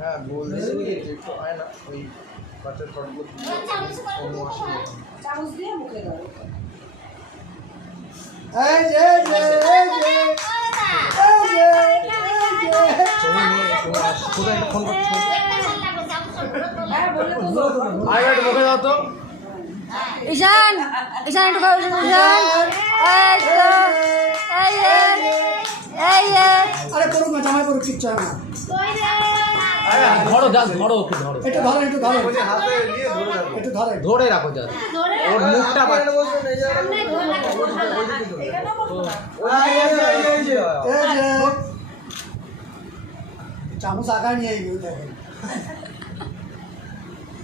হ্যাঁ বলতে একটু হয় না ওই বাচ্চার শর্টগুলো চামচ দিয়ে মুখে দাও। এই যে ফোন করছো হ্যাঁ বললে তো আগে একটু মুখে দাও তো ঈশান ঈশান একটু খাও ঈশান এই তো এই আরে করুক না জামাই করুক কিচ্ছু হয় না ধরো জাস্ট ধরো ওকে ধরো একটু ধরো হাতে নিয়ে ধরে রাখো একটু ধরে ধরে রাখো জাস্ট ওর মুখটা এই যে চামচ আগায় নিয়ে এই দেখেন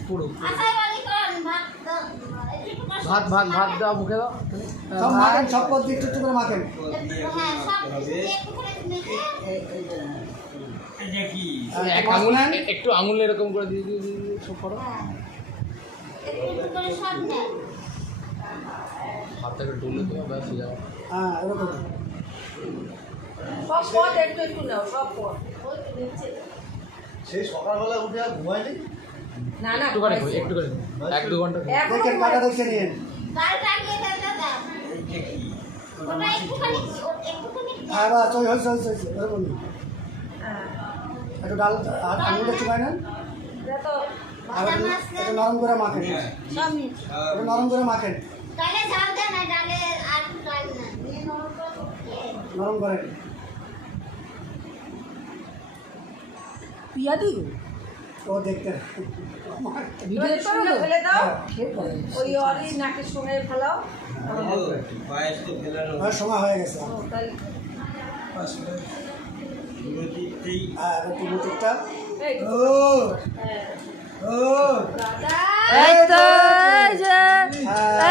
পুরো ভাত ভাত ভাত দাও মুখে দাও সব মাখেন সব পদ্ধতি একটু একটু করে মাখেন এক আঙুল একটু আঙুল এরকম করে দিয়ে দিয়ে দিয়ে সব করো হাতটাকে ডুলে দিও ব্যাস হয়ে যাবে হ্যাঁ এরকম সব পথ একটু একটু নাও সব পথ সেই সকালবেলা উঠে আর ঘুমায়নি না না একটু করে একটু করে 1-2 ঘন্টা দেখেন কাটা দেখে নিন হ্যাঁ বাস ওই হয়েছে এরকম একটু ডাল আঙুলটা চুকায় নেন তো আর একটু নরম করে মাখেন একটু নরম করে মাখেন নরম করে পিয়াদি ও দেখতে ভিডিও সঙ্গে ফেলে দাও ওই অরি নাকের সঙ্গে ফেলাও সময় হয়ে গেছে তাহলে হ্যাঁ একটু মুটুকটা এই ও ও এই তো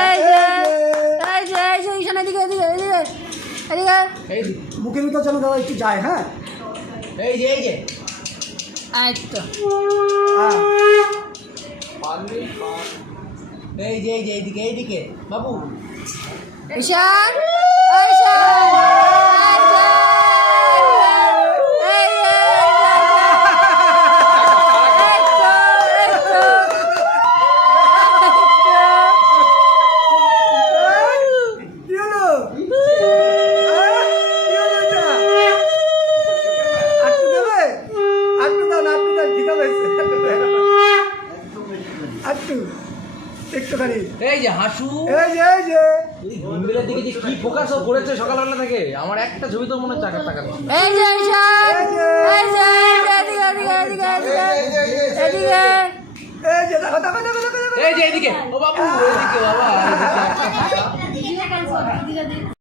এই যে ঈশান এদিকে এদিকে মুখের ভিতর যেন দাদা একটু যায় হ্যাঁ এই যে এই তো হ্যাঁ এই যে এইদিকে বাবু ঈশান একটুখানি এই যে হাসু এই যে হিন্দির দিকে যে কি ফোকাস করেছে সকালবেলা থেকে আমার একটা ছবি তো মনে হচ্ছে টাকা এই যে ঈশান এদিকে এই যে দেখো এই যে এদিকে ও বাবু এদিকে বাবা